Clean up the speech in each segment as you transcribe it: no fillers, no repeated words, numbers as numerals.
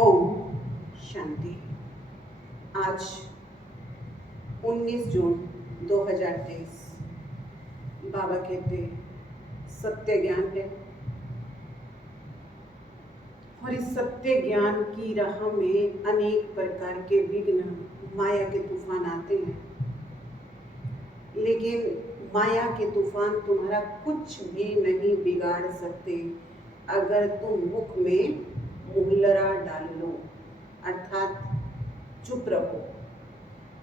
ओम शांति। आज 19 जून 2023 बाबा कहते सत्य ज्ञान है और इस सत्य ज्ञान की राह में अनेक प्रकार के विघ्न माया के तूफान आते हैं, लेकिन माया के तूफान तुम्हारा कुछ भी नहीं बिगाड़ सकते अगर तुम मुख में मुहल्लरा डाल लो, अर्थात चुप रहो।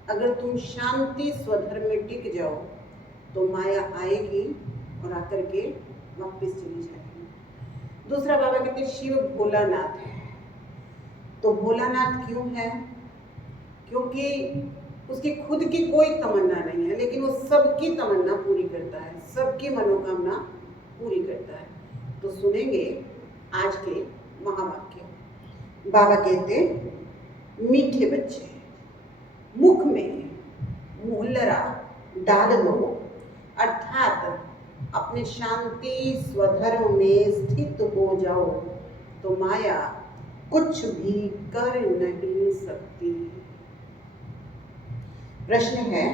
अगर तुम शांति स्वधर्म में टिक जाओ तो माया आएगी और आकर के वापस चली जाएगी। दूसरा बाबा कहते शिव भोलानाथ है। तो भोलानाथ क्यों है? क्योंकि उसकी खुद की कोई तमन्ना नहीं है, लेकिन वो सबकी तमन्ना पूरी करता है, सबकी मनोकामना पूरी करता है। तो सुनेंगे आज के महावाक्य। बाबा कहते मीठे बच्चे मुख में मुहल्लरा डाल लो, अर्थात अपने शांति स्वधर्म में स्थित हो जाओ तो माया कुछ भी कर नहीं सकती। प्रश्न है,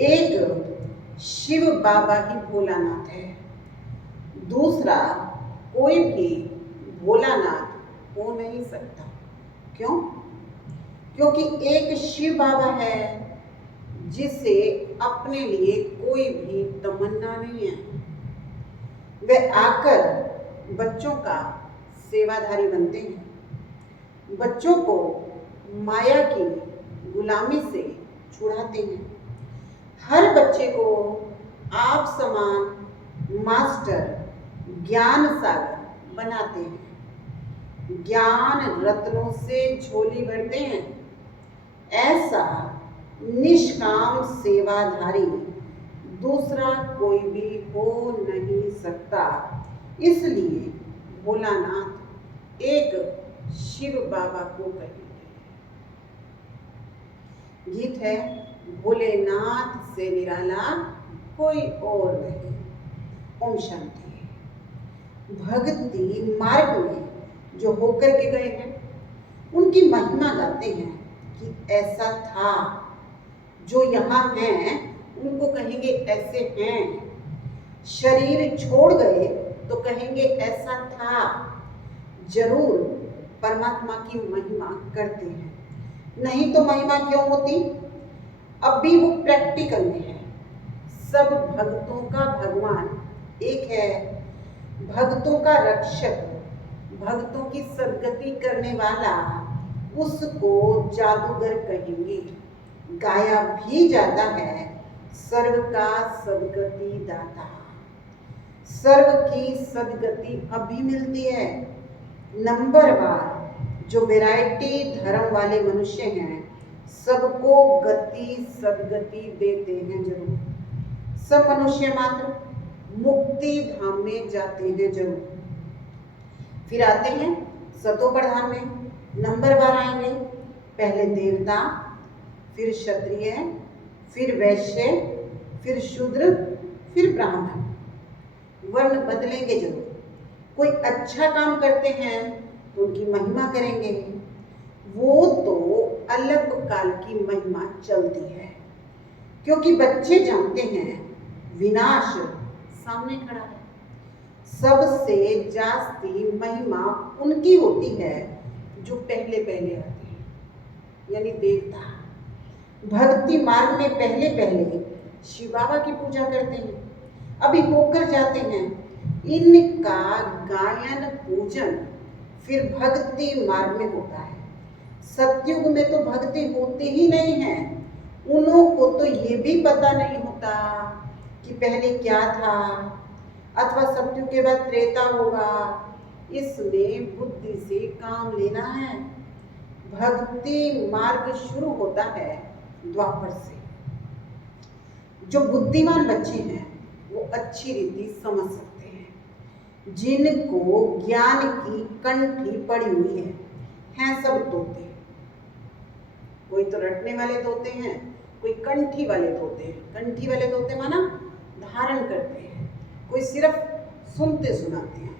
एक शिव बाबा ही भोलानाथ है, दूसरा कोई भी भोलानाथ हो नहीं सकता। क्यों? क्योंकि एक शिव बाबा है जिसे अपने लिए कोई भी तमन्ना नहीं है। वे आकर बच्चों का सेवाधारी बनते हैं, बच्चों को माया की गुलामी से छुड़ाते हैं। हर बच्चे को आप समान मास्टर ज्ञान सागर बनाते हैं, ज्ञान रत्नों से झोली भरते हैं। ऐसा निष्काम सेवाधारी दूसरा कोई भी हो नहीं सकता। इसलिए भोलानाथ एक शिव बाबा को कहेंगे। गीत है, भोलेनाथ से निराला कोई और नहीं। ओम शांति। भक्ति मार्ग में जो होकर के गए हैं उनकी महिमा गाते हैं कि ऐसा था। जो यहाँ हैं उनको कहेंगे ऐसे हैं। शरीर छोड़ गए तो कहेंगे ऐसा था। जरूर परमात्मा की महिमा करते हैं, नहीं तो महिमा क्यों होती? अब भी वो प्रैक्टिकल में है। सब भक्तों का भगवान एक है, भक्तों का रक्षक, भक्तों की सदगति करने वाला, उसको जादूगर कहेंगे। गाया भी जाता है, सर्व का सदगति दाता। सर्व की सदगति अभी मिलती है। नंबरवार जो वैरायटी धर्म वाले मनुष्य हैं सबको गति सदगति देते हैं जरूर। सब मनुष्य मात्र मुक्ति धाम में जाते हैं जरूर। फिर आते हैं सतो प्रधान में। नंबरवार आएंगे, पहले देवता, फिर क्षत्रिय, फिर वैश्य, फिर शूद्र, फिर ब्राह्मण। वर्ण बदलेंगे जरूर। कोई अच्छा काम करते हैं तो उनकी महिमा करेंगे, वो तो अलग काल की महिमा चलती है। क्योंकि बच्चे जानते हैं विनाश सामने खड़ा है। सबसे जास्ती महिमा उनकी होती है जो पहले पहले आते हैं, यानी देवता। भक्ति मार्ग में पहले पहले शिव बाबा की पूजा करते हैं, अभी होकर जाते हैं। इनका गायन पूजन फिर भक्ति मार्ग में होता है। सतयुग में तो भक्ति होती ही नहीं है। उन्हों को तो ये भी पता नहीं होता कि पहले क्या था, अथवा सतयुग के बाद त्रेता होगा। इसमें बुद्धि से काम लेना है। भक्ति मार्ग शुरू होता है द्वापर से। जो बुद्धिमान बच्चे हैं वो अच्छी रीति समझ सकते हैं। जिनको ज्ञान की कंठी पड़ी हुई है सब तोते। कोई तो रटने वाले तोते हैं, कोई कंठी वाले तोते हैं। कंठी वाले तोते माना धारण करते हैं, कोई सिर्फ सुनते सुनाते हैं।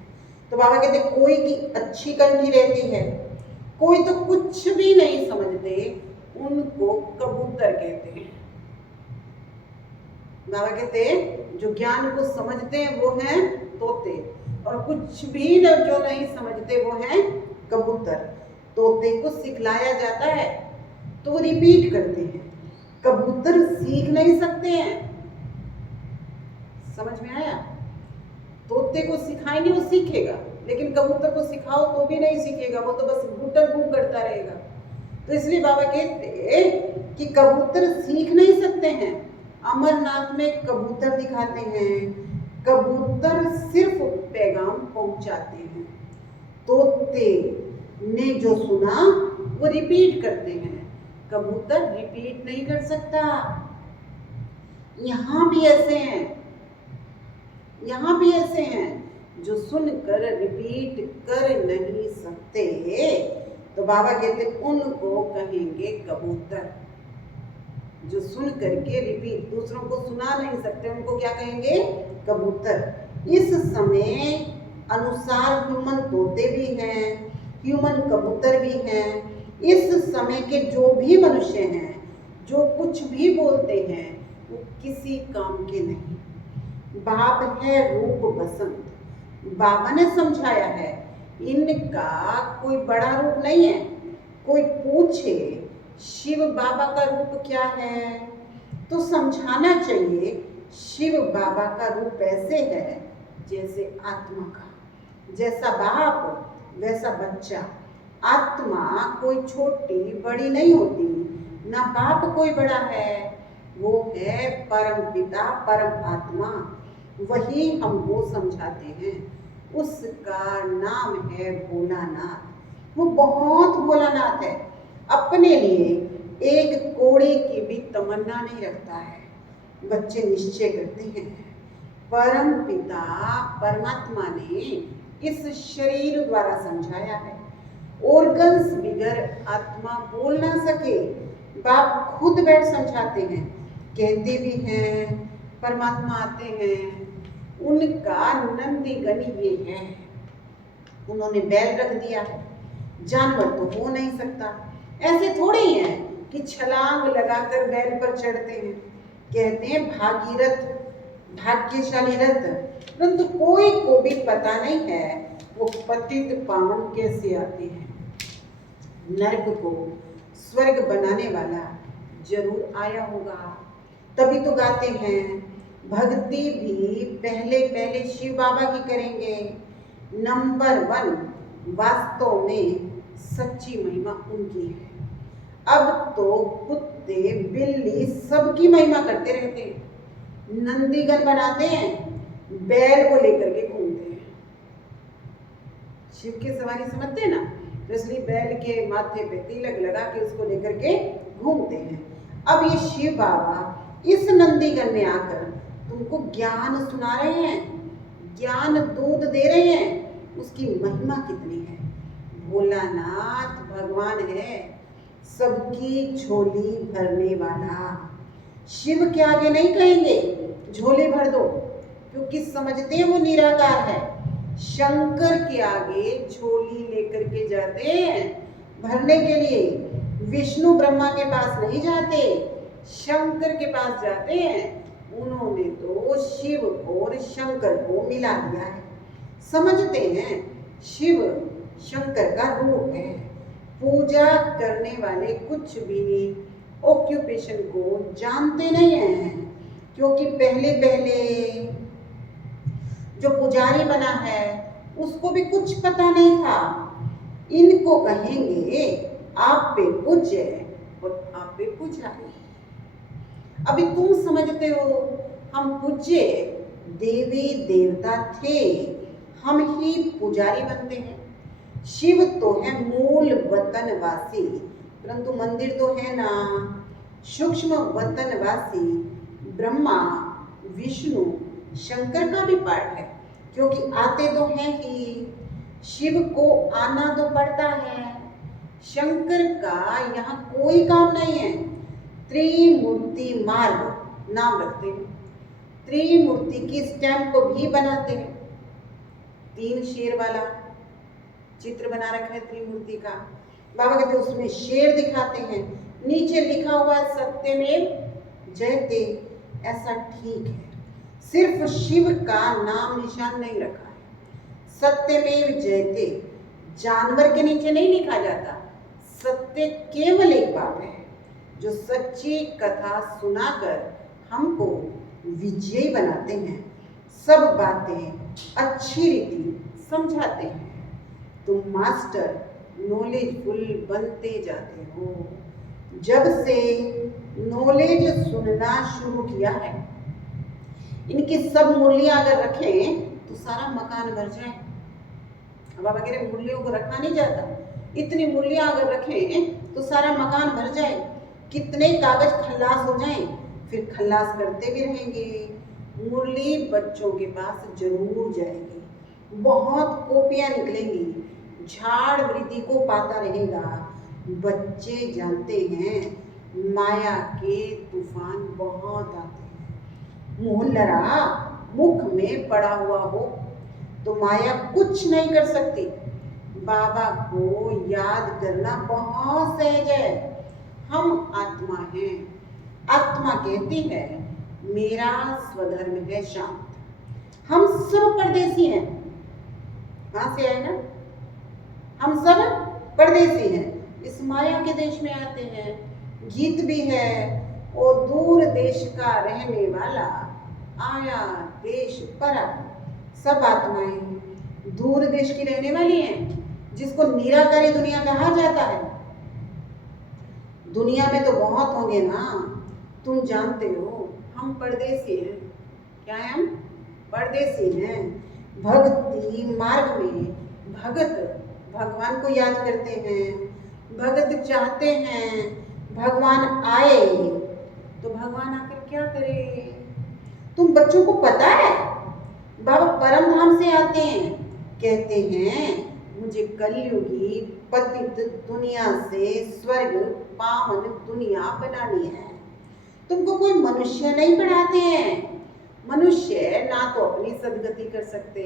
तो बाबा कहते कोई की अच्छी कंठी रहती है, कोई तो कुछ भी नहीं समझते, उनको कबूतर कहते हैं। बाबा कहते हैं जो ज्ञान को समझते हैं वो हैं तोते, और कुछ भी जो नहीं समझते वो हैं कबूतर। तोते को सिखलाया जाता है तो वो रिपीट करते हैं, कबूतर सीख नहीं सकते हैं। समझ में आया? तोते को सिखाएंगे वो सीखेगा, लेकिन कबूतर को सिखाओ तो भी नहीं सीखेगा, वो तो बस गुटर गुम करता रहेगा। तो इसलिए बाबा कहते कि कबूतर सीख नहीं सकते हैं। अमरनाथ में कबूतर दिखाते हैं, कबूतर सिर्फ पैगाम पहुंचाते हैं। तोते ने जो सुना वो रिपीट करते हैं, कबूतर रिपीट नहीं कर सकता। यहाँ भी ऐसे हैं, यहाँ भी ऐसे हैं जो सुनकर रिपीट कर नहीं सकते, तो बाबा कहते उनको कहेंगे कबूतर। जो सुन करके रिपीट दूसरों को सुना नहीं सकते, उनको क्या कहेंगे? कबूतर। इस समय अनुसार ह्यूमन तोते भी हैं, ह्यूमन कबूतर भी हैं। इस समय के जो भी मनुष्य हैं, जो कुछ भी बोलते हैं, वो किसी काम के नहीं। बाप है रूप बसंत, बाबा ने समझाया है इनका कोई बड़ा रूप नहीं है। कोई पूछे शिव बाबा का रूप क्या है, तो समझाना चाहिए शिव बाबा का रूप ऐसे है जैसे आत्मा का, जैसा बाप वैसा बच्चा। आत्मा कोई छोटी बड़ी नहीं होती, ना बाप कोई बड़ा है, वो है परम पिता परम आत्मा, वही हमको समझाते हैं। उसका नाम है भोलानाथ। वो बहुत भोलानाथ है, अपने लिए एक कोड़ी की भी तमन्ना नहीं रखता है। बच्चे निश्चय करते हैं, परम पिता परमात्मा ने इस शरीर द्वारा समझाया है। ऑर्गन्स बिगर आत्मा बोल ना सके, बाप खुद बैठ समझाते हैं, कहते भी हैं। परमात्मा आते हैं, उनका नंदीगण ये है, उन्होंने बैल रख दिया है। जानवर तो हो नहीं सकता, ऐसे थोड़े ही है कि छलांग लगाकर बैल पर चढ़ते हैं। कहते हैं भागीरथ, भाग्यशाली रथ, परंतु कोई को भी पता नहीं है वो पतित पावन कैसे आते हैं। नर्क को स्वर्ग बनाने वाला जरूर आया होगा, तभी तो गाते हैं भक्ति भी पहले पहले शिव बाबा की करेंगे। नंबर 1 वास्तव में सच्ची महिमा उनकी है। अब तो कुत्ते बिल्ली सबकी महिमा करते रहते हैं, नंदीगण बनाते हैं, बैल को लेकर के घूमते हैं। शिव की सवारी समझते हैं ना, तो इसलिए बैल के माथे पे तिलक लगा के उसको लेकर के घूमते हैं। अब ये शिव बाबा इस नंदीगण में आकर तुमको ज्ञान सुना रहे हैं, ज्ञान दूध दे रहे हैं। उसकी महिमा कितनी है। भोलानाथ भगवान है, सबकी झोली भरने वाला। शिव के आगे नहीं कहेंगे झोली भर दो, क्योंकि समझते हैं वो निराकार है। शंकर के आगे झोली लेकर के जाते हैं भरने के लिए। विष्णु ब्रह्मा के पास नहीं जाते, शंकर के पास जाते हैं। उन्होंने तो शिव और शंकर को मिला दिया है। समझते हैं शिव शंकर का रूप है। पूजा करने वाले कुछ भी ऑक्यूपेशन को जानते नहीं हैं, क्योंकि पहले पहले जो पुजारी बना है उसको भी कुछ पता नहीं था। इनको कहेंगे आप पे पूज्य और आप पे पुजारी। अभी तुम समझते हो हम पूज्य देवी देवता थे, हम ही पुजारी बनते हैं। शिव तो है मूल वतनवासी, परंतु मंदिर तो है ना सूक्ष्म वतनवासी। ब्रह्मा विष्णु शंकर का भी पार्ट है, क्योंकि आते तो हैं ही, शिव को आना तो पड़ता है। शंकर का यहाँ कोई काम नहीं है। त्रिमूर्ति मार्ग नाम रखते हैं, त्रिमूर्ति की स्टैंप भी बनाते हैं। 3 शेर वाला चित्र बना रखा है त्रिमूर्ति का। बाबा कहते उसमें शेर दिखाते हैं, नीचे लिखा हुआ है सत्यमेव जयते। ऐसा ठीक है, सिर्फ शिव का नाम निशान नहीं रखा है। सत्यमेव जयते जानवर के नीचे नहीं लिखा जाता। सत्य केवल एक बात है जो सच्ची कथा सुनाकर हमको विजयी बनाते हैं, सब बातें अच्छी रीति समझाते हैं। तुम मास्टर नॉलेजफुल बनते जाते हो। जब से नॉलेज सुनना शुरू किया है, इनकी सब मुरलियां अगर रखें तो सारा मकान भर जाए। अब बाबा कह रहे मुरलियों को रखा नहीं जाता, इतनी मुरलियां अगर रखें तो सारा मकान भर जाए। कितने कागज खल्लास हो जाएं, फिर खल्लास करते भी रहेंगे। मुरली बच्चों के पास जरूर जाएगी, बहुत कॉपियां निकलेंगी, झाड़ वृद्धि को पाता रहेगा। बच्चे जानते हैं माया के तूफान बहुत आते हैं। मोहल्लरा मुख में पड़ा हुआ हो तो माया कुछ नहीं कर सकती। बाबा को याद करना बहुत सहज है। हम आत्मा हैं। आत्मा कहती है मेरा स्वधर्म है शांत। हम सब परदेसी हैं। कहां से आए ना? हम सब परदेसी हैं, इस माया के देश में आते हैं। गीत भी है, और दूर देश का रहने वाला आया देश परा। सब आत्माएं दूर देश की रहने वाली हैं, जिसको निराकारी दुनिया कहा जाता है। दुनिया में तो बहुत होंगे ना, तुम जानते हो हम परदेसी हैं। क्या है? हम परदेसी हैं। भक्ति मार्ग में भगत भगवान को याद करते हैं, भगत चाहते हैं भगवान आए, तो भगवान आकर क्या करे? तुम बच्चों को पता है बाबा परम धाम से आते हैं, कहते हैं मुझे कलयुगी पतित दुनिया से स्वर्ग पावन दुनिया बनानी है। तुमको कोई मनुष्य नहीं पढ़ाते हैं। मनुष्य ना तो अपनी सदगति कर सकते,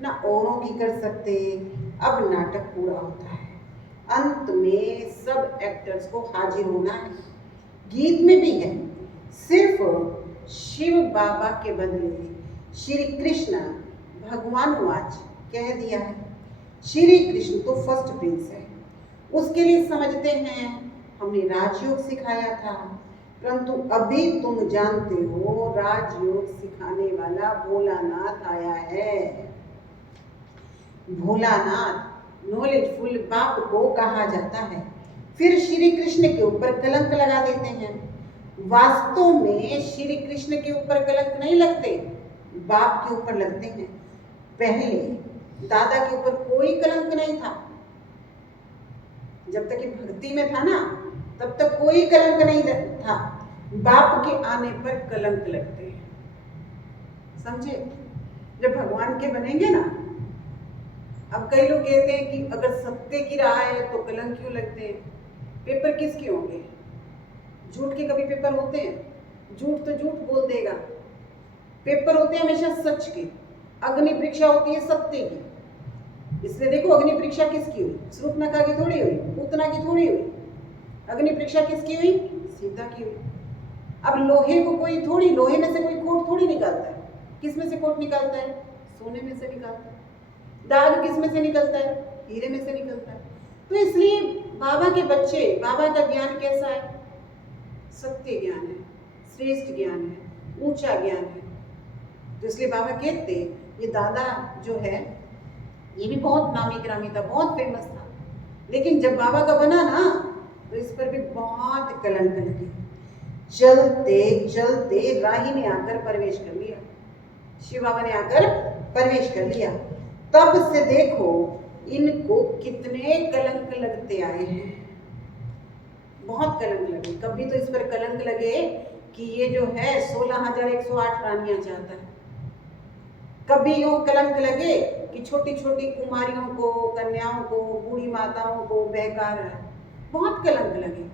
ना औरों की कर सकते। अब नाटक पूरा होता है, अंत में सब एक्टर्स को हाजिर होना है। गीत में भी है, सिर्फ शिव बाबा के बदले श्री कृष्ण भगवान वाच कह दिया है। श्री कृष्ण तो फर्स्ट प्रिंस है, उसके लिए समझते हैं हमने राजयोग सिखाया था, परंतु अभी तुम जानते हो राजयोग सिखाने वाला भोलानाथ आया है। भोलानाथ नॉलेजफुल बाप को कहा जाता है। फिर श्री कृष्ण के ऊपर कलंक लगा देते हैं। वास्तव में श्री कृष्ण के ऊपर कलंक नहीं लगते, बाप के ऊपर लगते हैं। पहले दादा के ऊपर कोई कलंक नहीं था, जब तक ये भक्ति में था ना तब तक कोई कलंक नहीं था। बाप के आने पर कलंक लगते हैं, समझे? जब भगवान के बनेंगे ना, अब कई लोग कहते हैं कि अगर सत्य की राह है तो कलंक क्यों लगते हैं? पेपर किसके होंगे? झूठ के कभी पेपर होते हैं? झूठ तो झूठ बोल देगा। पेपर होते हैं हमेशा सच के। अग्नि परीक्षा होती है सत्य की। इसलिए देखो अग्नि परीक्षा किसकी हुई? शूर्पणखा की थोड़ी हुई, पूतना की थोड़ी हुई। अग्नि परीक्षा किसकी हुई? सीता की हुई। अब लोहे को कोई थोड़ी, लोहे में से कोई कोट थोड़ी निकालता है। किस में से कोट निकालता है? सोने में से निकालता है। दाग किस में से निकलता है? हीरे में से निकलता है। तो इसलिए बाबा के बच्चे, बाबा का ज्ञान कैसा है? सत्य ज्ञान है, श्रेष्ठ ज्ञान है, ऊंचा ज्ञान है। तो इसलिए बाबा कहते ये दादा जो है ये भी बहुत नामी गिरामी था, बहुत फेमस था, लेकिन जब बाबा का बना ना तो इस पर भी बहुत कलंक लगी। चलते चलते राही ने आकर प्रवेश कर लिया, शिव बाबा ने आकर प्रवेश कर लिया। तब से देखो इनको कितने कलंक लगते आए हैं, बहुत कलंक लगे। कभी तो इस पर कलंक लगे कि ये जो है 16,108 रानियां चाहता है। कभी यूं कलंक लगे कि छोटी छोटी कुमारियों को, कन्याओं को, बूढ़ी माताओं को बहका रहा है। बहुत कलंक लगे।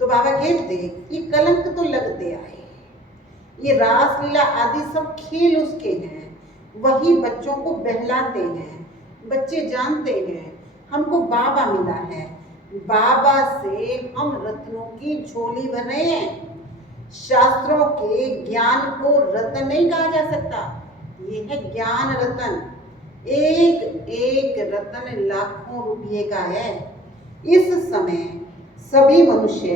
तो बाबा कहते ये कलंक तो लगते आए, ये रासलीला आदि सब खेल उसके हैं, वही बच्चों को बहलाते हैं। बच्चे जानते हैं हमको बाबा मिला है, बाबा से हम रत्नों की झोली भर रहे हैं। शास्त्रों के ज्ञान को रत्न नहीं कहा जा सकता, ये है ज्ञान रतन। एक एक रत्न लाखों रुपये का है। इस समय सभी मनुष्य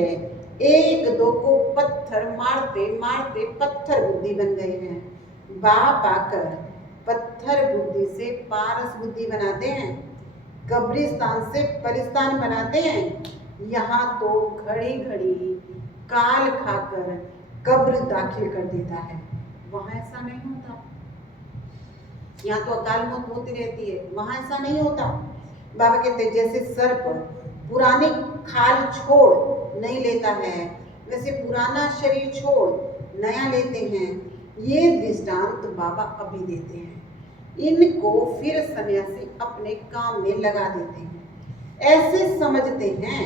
एक दो को पत्थर मारते मारते पत्थर बुद्धि बन गए हैं। बाप आकर पत्थर बुद्धि से पारस बुद्धि बनाते हैं, कब्रिस्तान से परिस्तान बनाते हैं। यहाँ तो घड़ी घड़ी काल खाकर कब्र दाखिल कर देता है, वहां ऐसा नहीं होता। यहाँ तो अकाल मौत होती रहती है, वहां ऐसा नहीं होता। बाबा कहते जैसे सर्प पुरानी खाल छोड़ नहीं लेता है, वैसे पुराना शरीर छोड़ नया लेते हैं। ये दृष्टांत बाबा अभी देते हैं। इनको फिर सन्यासी अपने काम में लगा देते हैं। ऐसे समझते हैं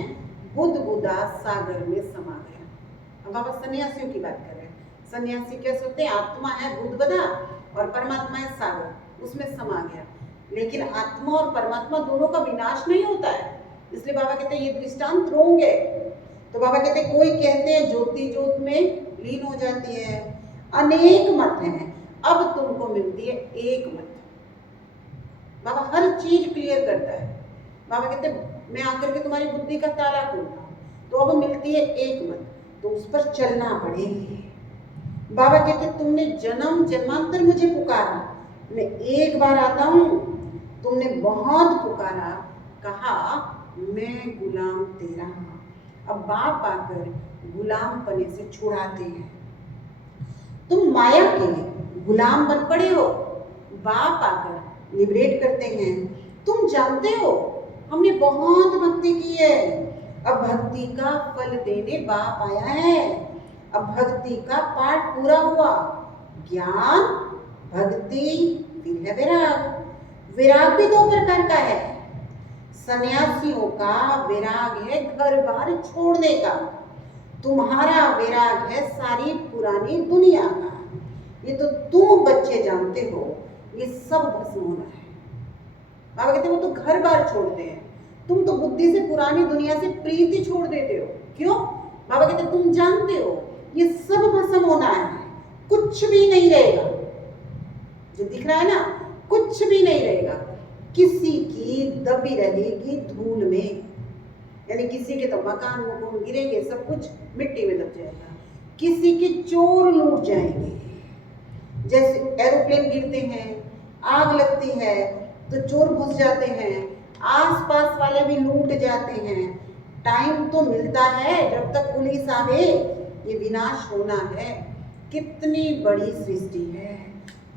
बुद्ध बुदा सागर में समा गया। अब बाबा सन्यासियों की बात कर रहे हैं। सन्यासी क्या सोचते हैं, आत्मा है बुद्ध बुदा और परमात्मा है सागर, उसमें समा गया। लेकिन आत्मा और परमात्मा दोनों का विनाश नहीं होता है। इसलिए बाबा कहते हैं ये दृष्टांत रोंग है। तो बाबा कहते हैं कोई कहते हैं ज्योति ज्योत में लीन हो जाती है। अनेक मत हैं, अब तुमको मिलती है एक मत। बाबा हर चीज क्लियर करता है। बाबा कहते हैं मैं आकर के तुम्हारी बुद्धि का ताला खोलता हूँ, तो अब मिलती है एक मत, तो उस पर चलना पड़ेगा। बाबा कहते तुमने जन्म जन्मांतर मुझे पुकारा, मैं एक बार आता हूँ, तुमने बहुत पुकारा, कहा मैं गुलाम तेरा हूँ। अब बाप आकर गुलाम पने से छुड़ाते हैं। तुम माया के गुलाम बन पड़े हो, बाप आकर लिबरेट करते हैं। तुम जानते हो हमने बहुत भक्ति की है, अब भक्ति का फल देने बाप आया है। अब भक्ति का पाठ पूरा हुआ, ज्ञान भक्ति फिर है विराग। विराग भी दो प्रकार का है। सन्यासियों का विराग है घर बार छोड़ने का, तुम्हारा विराग है सारी पुरानी दुनिया का। ये तो तुम बच्चे जानते हो, ये सब भस्म होना है। बाबा कहते हैं वो तो घर बार छोड़ते हैं, तुम तो बुद्धि से पुरानी दुनिया से प्रीति छोड़ देते हो। क्यों? बाबा कहते हैं तुम जानते हो ये सब भस्म होना है, कुछ भी नहीं रहेगा। जो दिख रहा है ना, कुछ भी नहीं रहेगा। किसी की दबी रहेगी धूल में, यानी किसी के तो मकान मकान गिरेंगे, सब कुछ मिट्टी में दब जाएगा। किसी के चोर लूट जाएंगे, जैसे एरोप्लेन गिरते हैं, आग लगती है तो चोर घुस जाते हैं, आसपास वाले भी लूट जाते हैं। टाइम तो मिलता है जब तक पुलिस आवे, ये विनाश होना है। कितनी बड़ी सृष्टि है।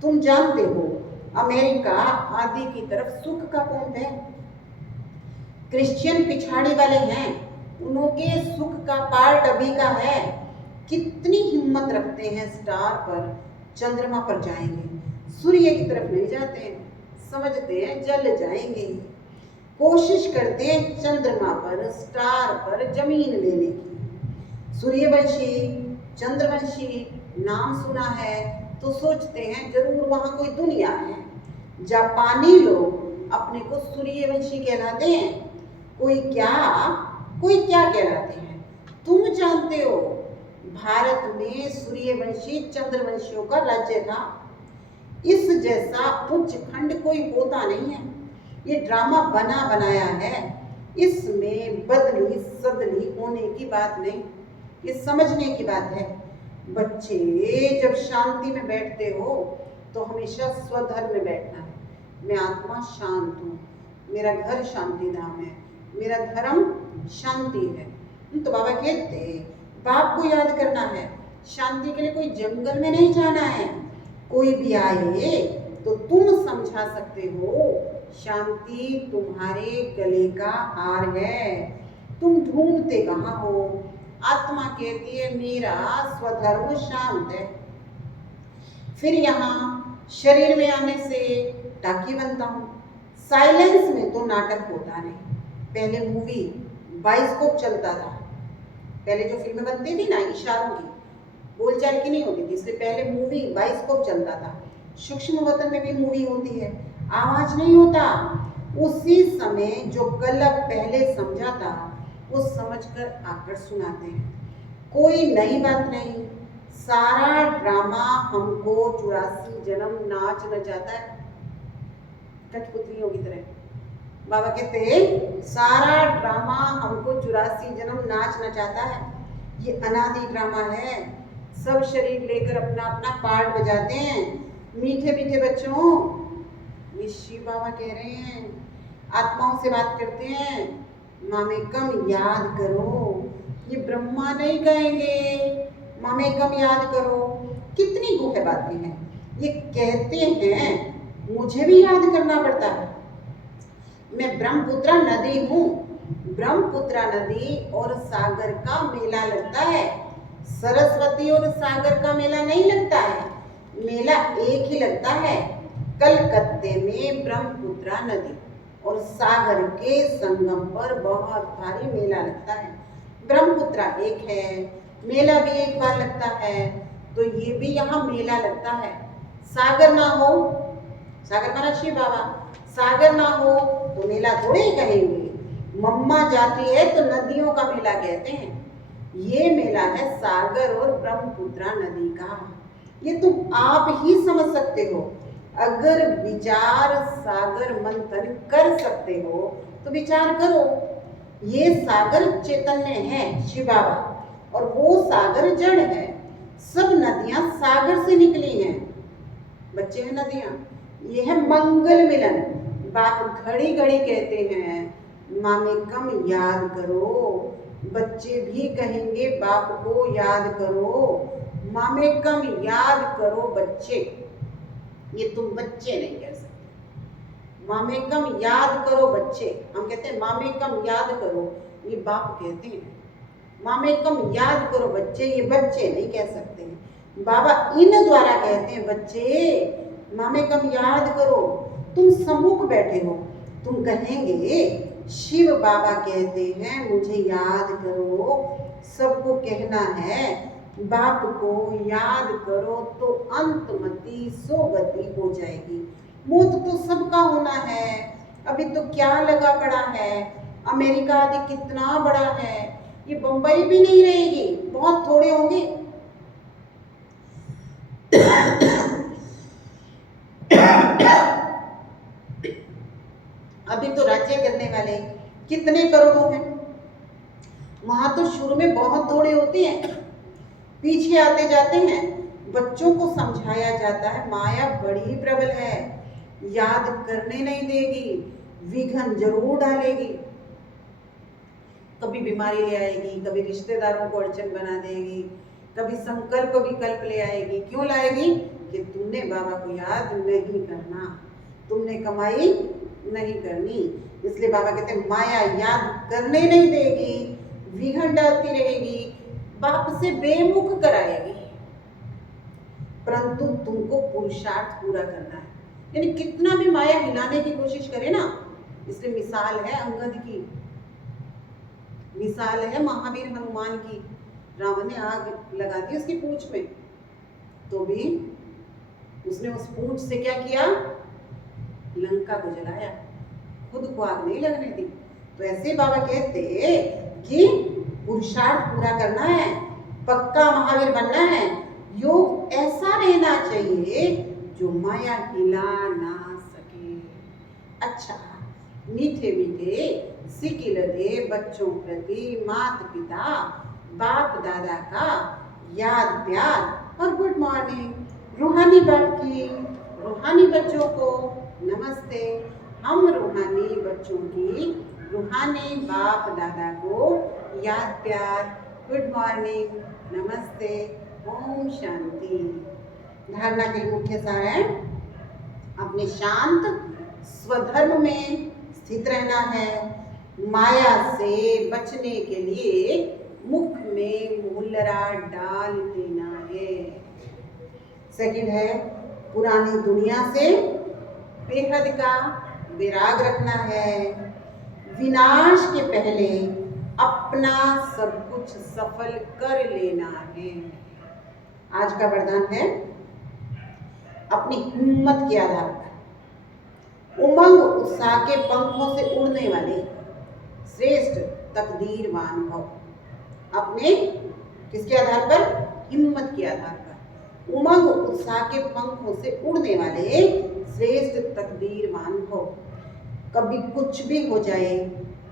तुम जानते हो अमेरिका आदि की तरफ सुख का कुंभ है, क्रिश्चियन पिछाड़ी वाले हैं, उनके सुख का पार्ट अभी का है। कितनी हिम्मत रखते हैं स्टार पर, चंद्रमा पर जाएंगे, सूर्य की तरफ नहीं जाते हैं, समझते हैं जल जाएंगे। कोशिश करते हैं चंद्रमा पर, स्टार पर जमीन लेने की। सूर्यवंशी चंद्रवंशी नाम सुना है तो सोचते हैं जरूर वहां कोई दुनिया है। जापानी लोग अपने को सूर्यवंशी कहलाते हैं, कोई क्या कहलाते हैं। तुम जानते हो भारत में सूर्यवंशी चंद्रवंशियों का राज्य था। इस जैसा उच्च खंड कोई होता नहीं है। ये ड्रामा बना बनाया है, इसमें बदली सदली होने की बात नहीं, ये समझने की बात है। बच्चे जब शांति में बैठते हो तो हमेशा स्वधर्म में बैठना है। मैं आत्मा शांत हूँ, मेरा घर शांति धाम है, मेरा धर्म शांति है। तो बाबा कहते बाप को याद करना है। शांति के लिए कोई जंगल में नहीं जाना है। कोई भी आए तो तुम समझा सकते हो शांति तुम्हारे गले का हार है। तुम ढूंढते कहाँ हो? आत्मा कहती है मेरा स्वधर्म शांत है। फिर यहाँ शरीर में आने से टाकी बनता हूँ। साइलेंस में तो नाटक होता नहीं। पहले मूवी बाइस्कोप चलता था, पहले जो फिल्में बनती थी ना इशारों की, बोलचाल की नहीं होती थी, इसलिए पहले मूवी बाइस्कोप चलता था। सूक्ष्म वतन में भी मूवी होती है, आवाज नहीं होता। उसी समय जो कल पहले समझा था वो समझकर आकर सुनाते हैं। कोई नई बात नहीं, सारा ड्रामा हमको 84 जन्म नाच नचाता है कठपुतलियों की तरह। बाबा कहते हैं सारा ड्रामा हमको 84 जन्म नाच नचाता है। ये अनादि ड्रामा है। सब शरीर लेकर अपना अपना पार्ट बजाते हैं। मीठे मीठे बच्चों, ये शिव बाबा कह रहे हैं, आत्माओं से बात करते हैं, मामेकम याद करो। ये ब्रह्मा नहीं कहेंगे मामेकम याद करो। कितनी गुप्त बातें हैं। ये कहते हैं, मुझे भी याद करना पड़ता है। मैं ब्रह्मपुत्रा नदी हूँ। ब्रह्मपुत्रा नदी और सागर का मेला लगता है। सरस्वती और सागर का मेला नहीं लगता है, मेला एक ही लगता है। कलकत्ते में ब्रह्मपुत्रा नदी और सागर के संगम पर बहुत भारी मेला लगता है। ब्रह्मपुत्रा एक है, मेला भी एक बार लगता है, तो ये भी यहाँ मेला लगता है। सागर ना हो, सागर माना शिव बाबा, सागर ना हो तो मेला थोड़े ही कहेंगे। मम्मा जाती है तो नदियों का मेला कहते हैं। ये मेला है सागर और ब्रह्मपुत्रा नदी का। ये तुम आप ही समझ सकते हो। अगर विचार सागर मंथन कर सकते हो तो विचार करो। ये सागर चैतन्य है शिव बाबा, और वो सागर जड़ है। सब नदियां सागर से निकली हैं। बच्चे हैं नदियां। ये है मंगल मिलन। बाप घड़ी घड़ी कहते हैं मामेकम याद करो। बच्चे भी कहेंगे बाप को याद करो, मामेकम याद करो बच्चे। ये तुम बच्चे नहीं कह सकते। मामेकम याद करो बच्चे, हम कहते हैं मामेकम याद करो, ये बाप कहते हैं। मामेकम याद करो बच्चे, ये बच्चे नहीं कह सकते। बाबा इन द्वारा कहते हैं बच्चे मामेकम याद करो। तुम सम्मुख बैठे हो, तुम कहेंगे शिव बाबा कहते हैं मुझे याद करो। सबको कहना है बाप को याद करो तो अंतमति सोगति हो जाएगी। मौत तो सबका होना है। अभी तो क्या लगा पड़ा है, अमेरिका आदि कितना बड़ा है, ये बंबई भी नहीं रहेगी, बहुत थोड़े होंगे। अभी तो राज्य करने वाले कितने करोड़ों हैं। वहां तो शुरू में बहुत थोड़े होते हैं, पीछे आते जाते हैं। बच्चों को समझाया जाता है माया बड़ी प्रबल है, याद करने नहीं देगी, विघ्न जरूर डालेगी। कभी बीमारी ले आएगी, कभी रिश्तेदारों को अड़चन बना देगी, कभी संकल्प विकल्प ले आएगी। क्यों लाएगी? कि तुमने बाबा को याद नहीं करना, तुमने कमाई नहीं करनी। इसलिए बाबा कहते हैं माया याद करने नहीं देगी, विघ्न डालती रहेगी, बाप से बेमुख कराएगी। परंतु तुमको पुरुषार्थ पूरा करना है। यानी कितना भी माया हिलाने की कोशिश करे ना। इसलिए मिसाल है अंगद की, मिसाल है महावीर हनुमान की। रावण ने आग लगा दी उसकी पूंछ में, तो भी उसने उस पूंछ से क्या किया? लंका को जलाया, खुद को आग नहीं लगने दी। तो ऐसे बाबा कहते कि पुरुषार्थ पूरा करना है, पक्का महावीर बनना है। योग ऐसा रहना चाहिए जो माया हिला ना सके। अच्छा, मीठे मीठे सिकिल दे बच्चों प्रति माता पिता बाप दादा का याद प्यार और गुड मॉर्निंग। रूहानी बाप की रूहानी बच्चों को नमस्ते। हम रूहानी बच्चों की रूहानी बाप दादा को याद प्यार, गुड मॉर्निंग, नमस्ते, ओम शांति। धारणा के मुख्य सार है अपने शांत स्वधर्म में स्थित रहना है। माया से बचने के लिए मुख में मुहल्ला डाल देना है। सेकंड है पुरानी दुनिया से बेहद का विराग रखना है। विनाश के पहले अपना सब कुछ सफल कर लेना है। आज का वरदान है अपनी हिम्मत के आधार पर उमंग उत्साह के पंखों से उड़ने वाले श्रेष्ठ तकदीरवान भव। अपने किसके आधार पर? हिम्मत के आधार पर। उमंग उत्साह के पंखों से उड़ने वाले श्रेष्ठ तकदीरवान भव। कभी कुछ भी हो जाए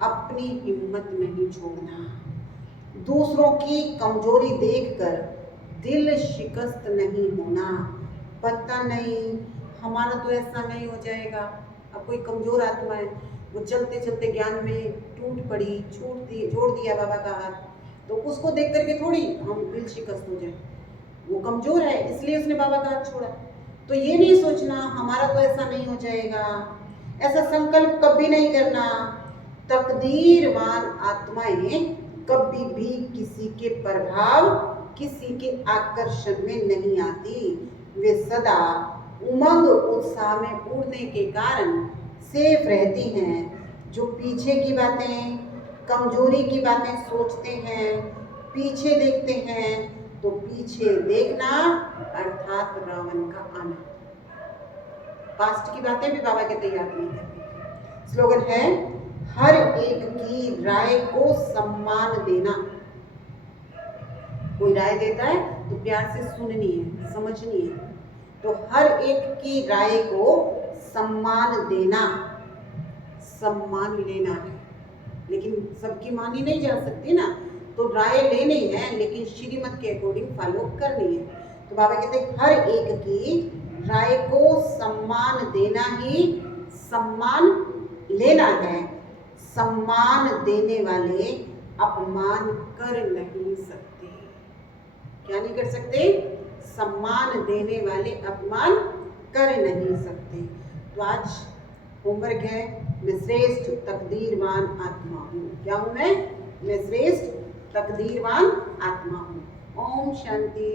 अपनी हिम्मत नहीं छोड़ना। दूसरों की कमजोरी देखकर दिल शिकस्त नहीं होना। पता नहीं हमारा तो ऐसा नहीं हो जाएगा। अब कोई कमजोर आत्मा है, वो चलते चलते ज्ञान में टूट पड़ी, छोड़ दिया बाबा का हाथ, तो उसको देख करके थोड़ी हम दिल शिकस्त हो जाए। वो कमजोर है इसलिए उसने बाबा का हाथ छोड़ा। तो ये नहीं सोचना हमारा तो ऐसा नहीं हो जाएगा, ऐसा संकल्प कभी नहीं करना। तकदीरवान आत्माएं कभी भी किसी के प्रभाव, किसी के आकर्षण में नहीं आती। वे सदा उमंग उत्साह में उड़ने के कारण सेफ रहती हैं। जो पीछे की बातें, कमजोरी की बातें सोचते हैं, पीछे देखते हैं, तो पीछे देखना अर्थात रावण का आना। पास्ट की बातें भी बाबा कहते याद नहीं करते। स्लोगन है, हर एक की राय को सम्मान देना। कोई राय देता है तो प्यार से सुननी है, समझनी है। तो हर एक की राय को सम्मान देना, सम्मान लेना है। लेकिन सबकी मानी नहीं जा सकती ना, तो राय लेनी है लेकिन श्रीमत के अकॉर्डिंग फॉलो करनी है। तो बाबा कहते हैं हर एक की राय को सम्मान देना ही सम्मान लेना है। सम्मान देने वाले अपमान कर नहीं सकते। क्या नहीं कर सकते? सम्मान देने वाले अपमान कर नहीं सकते। तो आज होमवर्क है, मैं श्रेष्ठ तकदीरवान आत्मा हूँ। क्या हूँ मैं श्रेष्ठ तकदीरवान आत्मा हूँ। ओम शांति।